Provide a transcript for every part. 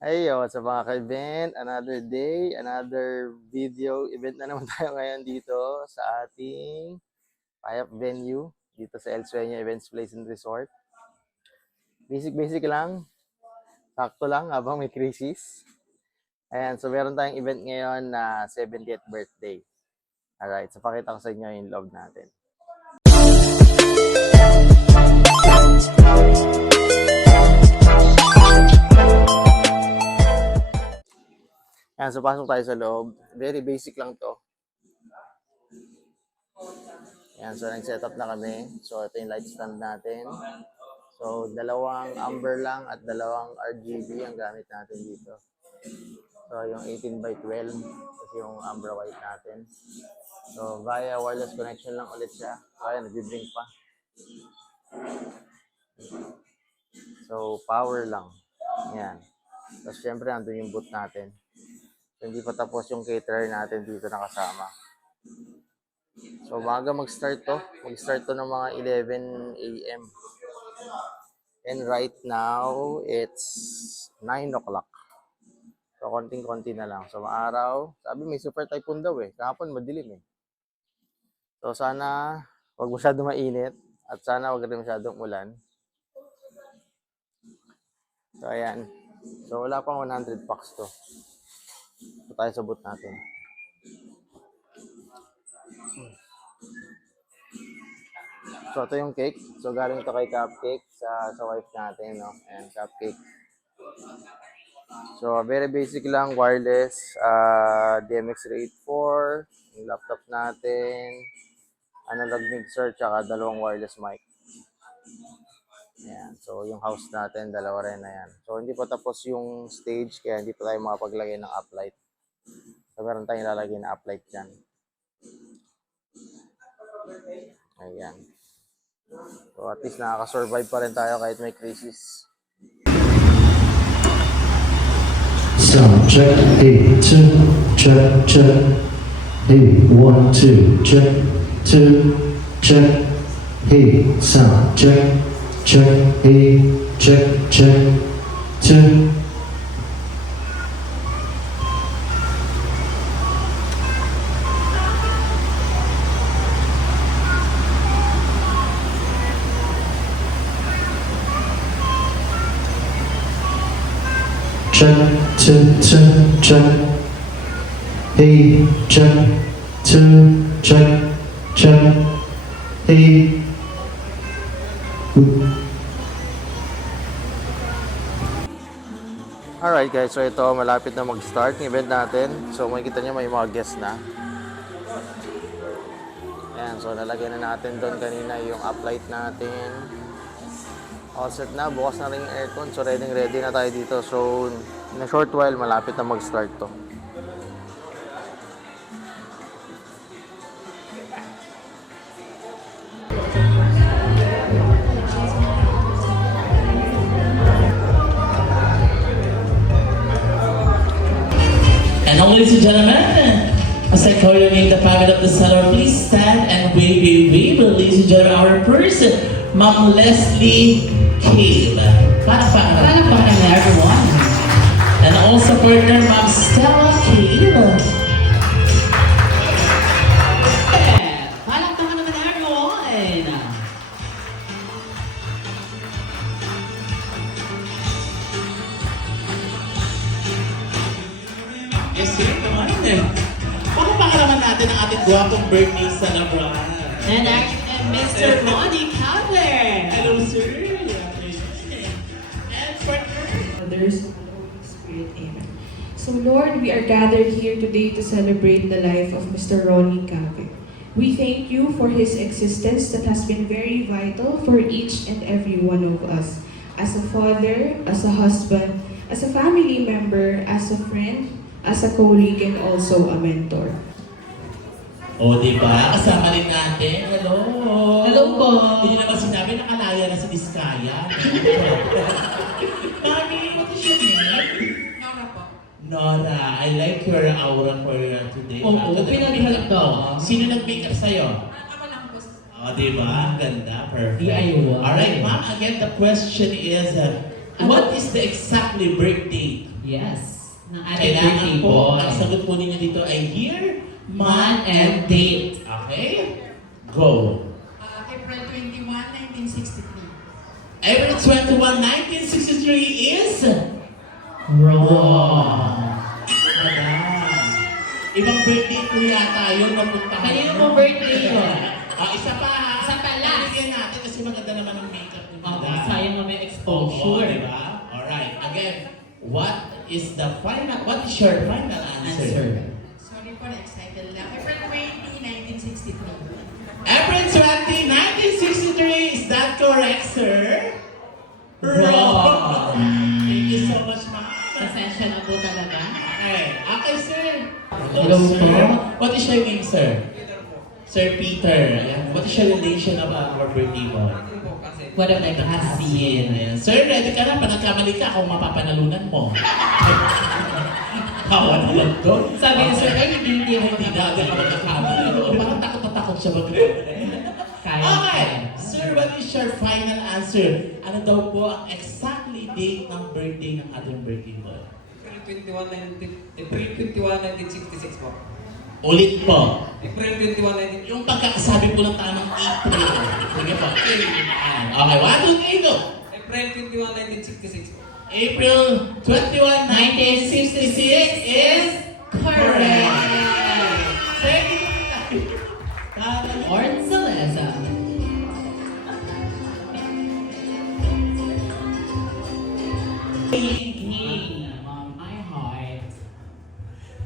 Hey, what's up mga ka-event? Another day, another video event na naman tayo ngayon dito sa ating PAYAP venue dito sa El Sueño Events Place and Resort. Basic lang, sakto lang habang may crisis. Ayan, so meron tayong event ngayon na 70th birthday. Alright, so pakita ko sa inyo yung loob natin. Ayan, so pasok tayo sa loob. Very basic lang to. Ayan, so nag-setup na kami. So ito yung light stand natin. So dalawang amber lang at dalawang RGB ang gamit natin dito. So yung 18 by 12 kasi yung amber white natin. So via wireless connection lang ulit siya. So ayan, nag-blink pa. So power lang. Ayan. Tapos syempre nandun yung boot natin. So, hindi pa tapos yung caterer natin dito nakasama. So maaga mag-start to. Mag-start to ng mga 11 a.m. And right now, it's 9 o'clock. So konting-konti na lang. So maaraw. Sabi may super typhoon daw eh. Kahapon madilim eh. So sana wag masyado mainit. At sana wag rin masyadong ulan. So ayan. So wala pang 100 packs to. So tayo sa boot natin. So ito yung cake. So galing ito kay Cupcake sa wife natin, no? Ayan, Cupcake. So very basic lang, wireless, DMX384, yung laptop natin, analog mixer, tsaka dalawang wireless mic. Ayan, so yung house natin, dalawa rin na yan. So hindi pa tapos yung stage, kaya hindi pa tayo makapaglagay ng uplight. So meron tayong lalagay na uplight dyan. Ayan. So at least nakaka-survive pa rin tayo kahit may crisis. Sound check, hey, 2, check, hey, 1, 2, check, 2, check, hey, sound check, hey, check, 2. Check, check, hey, check, 2, check, hey. Alright guys, so ito malapit na mag-start ng event natin. So makikita nyo may mga guests na. Ayan, so nalagyan na natin doon kanina yung uplight natin. All set na, bukas na rin yung aircon. So ready na tayo dito. So in a short while, malapit na mag-start to. And now, ladies and gentlemen, as I call your name, the family of the seller, please stand and wave. Ladies and gentlemen, our person, Ma'am Leslie Cave. Palakpakan na everyone. And also partner, Ma'am Stella Cave. Palakpakan naman everyone. Yes, sir, naman eh. Palakpakan naman natin ang ating guwapong birthday celebrant. And Mr. Ronnie Cavler. Hello, sir. And partner. Others of the Holy Spirit. Amen. So Lord, we are gathered here today to celebrate the life of Mr. Ronnie Cavler. We thank you for his existence that has been very vital for each and every one of us. As a father, as a husband, as a family member, as a friend, as a colleague, and also a mentor. O, diba? Kasama rin natin. Hello! Hello po. Hindi naman sinabi, nakalaya na si Diskaya. Mami, what is your name? Nora po. Nora, I like your aura for today. Oo, pinaghalap daw. Sino nag-make up sa'yo? Ako lang po. O, diba? Ang ganda. Perfect. DIY. Alright, ma'am. Again, the question is, What is the exactly birthday? Yes. Ng ating Kailangan birthday po, boy. ang sagot po ninyo dito ay year, Month and date. Okay? Go. April 21, 1963. April 21, 1963 is... Wrong. Madam. Ibang birthday po yata yun napuntahan. Kanino mo birthday yun? Isa pa ha. Isa pa last. Bigyan natin kasi maganda naman ang makeup ni Oh, Madam. sayang na may Oo, exposure. diba? Alright. Again, what is your final answer? Sorry po, na-excited lang. April 20, 1963. April 20, 1963, is that correct, sir? Wrong. Thank you so much, ma'am. Pasensya na po talaga. Okay, sir. Hello, sir. po. What is your name, sir? Sir Peter. Ayan. What is your relation of our birthday boy? What am I Asin. Ayan. Sir, ready ka na? Pag nagkamali ka, ako mapapanalunan mo. Hawa na lang doon. Sabi ni Sir, ay, hindi Hindi na ako magkakamali. Parang takot na takot siya mag-kamali. Kaya. Okay, sir, what is your final answer? Ano daw po ang exactly date ng birthday ng ating birthday boy? April 21, 1966 po. Ulit po. April 21, 19... Yung pagkakasabi po ng tamang April. Sige po. Okay, 1, 2, 3, go! April 21, 1966 po. April 21, 1966 is correct. Thank you. Art Saleza. King of my heart.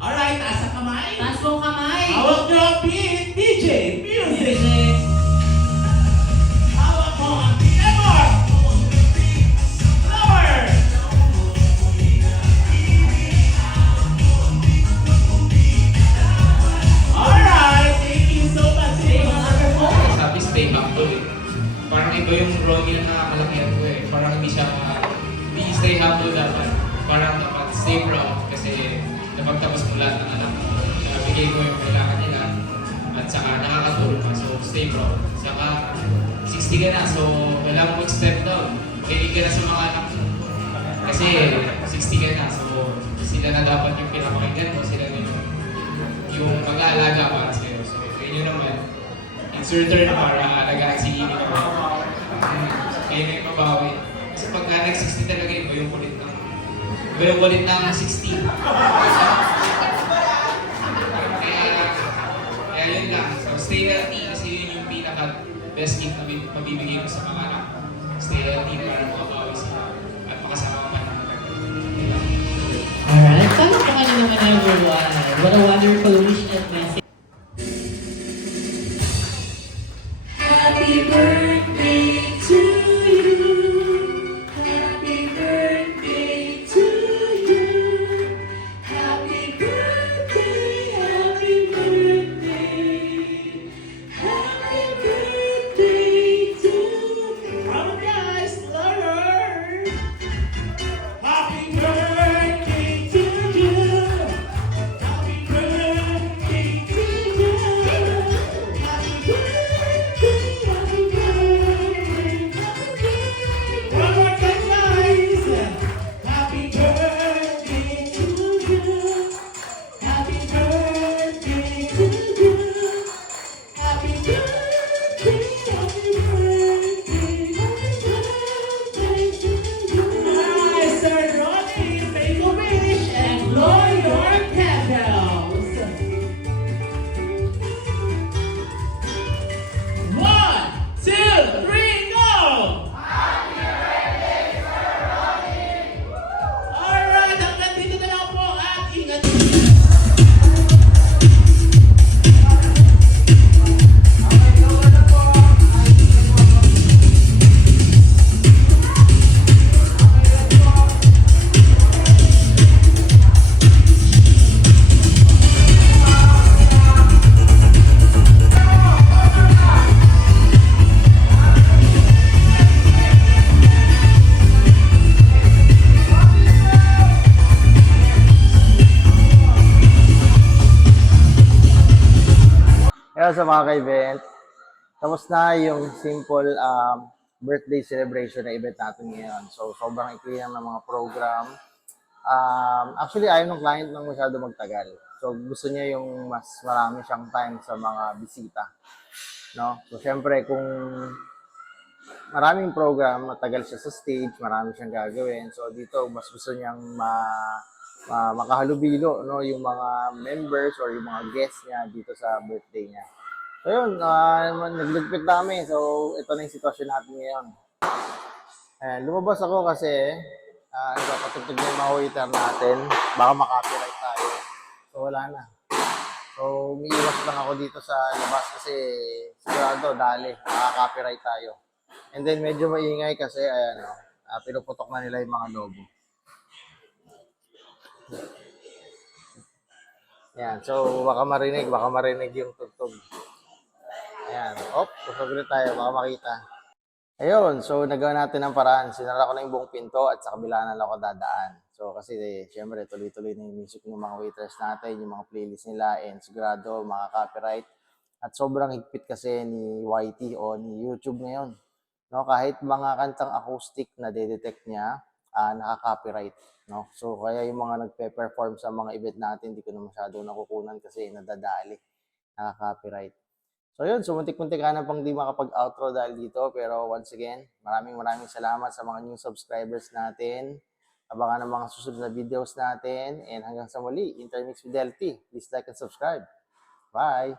Alright, taas ang kamay. Taas mong kamay. Hawak nyo ang beat, DJ, music. Hawak mo ang keyboard. Lower. Alright, thank you so much. Sabi stay humble eh. Parang iba yung Ronnie na nakakalakihan ko eh. Parang hindi stay humble dapat. Parang dapat stay proud kasi napagtapos mo lahat ng anak mo. Nabigay mo yung kailangan nila at saka nakakatulong ka. So stay proud. Saka 60 ka na so kailangan mo step down. Kinig ka na sa mga anak mo. Kasi 60 ka na so sila na dapat yung pinapakinggan mo. Sila na yung mag-aalaga para sa'yo. So kayo nyo naman. It's your turn para alagaan si Ini ka. Kayo na yung mabawi. Kasi pagka nag-60 talaga, iba yung kulit ng 60. Kaya yun lang. So stay healthy kasi yun yung pinaka-best gift na mabibigay mo sa mga anak. Stay healthy para makabawi sila at makasama ka ng matagal. Alright, palakpakan nyo naman everyone. What a wonderful wish and message. Happy birthday to you. Happy birthday to you. Happy birthday, happy birthday. Happy birthday to you. Come on guys, lower. Happy birthday to you. Happy birthday to you. Happy birthday, happy birthday, happy birthday. One more time guys. Happy birthday to you. Happy birthday to you. Happy birthday, happy birthday, happy birthday to you. Nice, Sir Ronnie, make a wish and blow your candles. 1, 2, 3, go! Alright, hanggang dito na lang po at ingat. Kaya sa mga ka-event, tapos na yung simple birthday celebration na event natin ngayon. So, sobrang ikli lang ng mga program. Actually, ayaw ng client nang masyado magtagal. So, gusto niya yung mas marami siyang time sa mga bisita. No? So, syempre, kung maraming program, matagal siya sa stage, marami siyang gagawin. So, dito, mas gusto niyang makahalubilo, no? Yung mga members or yung mga guests niya dito sa birthday niya. So, yun, nagligpit kami. So, ito na yung sitwasyon natin ngayon. Ayan, lumabas ako kasi nagpapatugtog na yung mga waiter natin. Baka makapiright tayo. So, wala na. So, umiiwas lang ako dito sa labas kasi sigurado, dali, makaka-copyright tayo. And then, medyo maingay kasi, ayan, pinuputok na nila yung mga logo. Ayan, so, baka marinig yung tugtog. Ayan, pusog ulit tayo, baka makita. Ayun, so nagawa natin ang paraan. Sinara ko na yung buong pinto at sa kabila na lang ako dadaan. So kasi syempre tuloy-tuloy na yung music ng mga waiters natin, yung mga playlist nila, and sigurado makaka-copyright. At sobrang higpit kasi ni YT o ni YouTube ngayon. No, kahit mga kantang acoustic na de-detect niya, nakaka-copyright. No? So kaya yung mga nagpe-perform sa mga event natin, hindi ko na masyado nakukunan kasi nadadali. Nakaka-copyright. So yun, muntik-muntik ka na pang di makapag-outro dahil dito. Pero once again, maraming salamat sa mga new subscribers natin. Abangan ang mga susunod na videos natin. And hanggang sa muli, Intermix Fidelity. Please like and subscribe. Bye!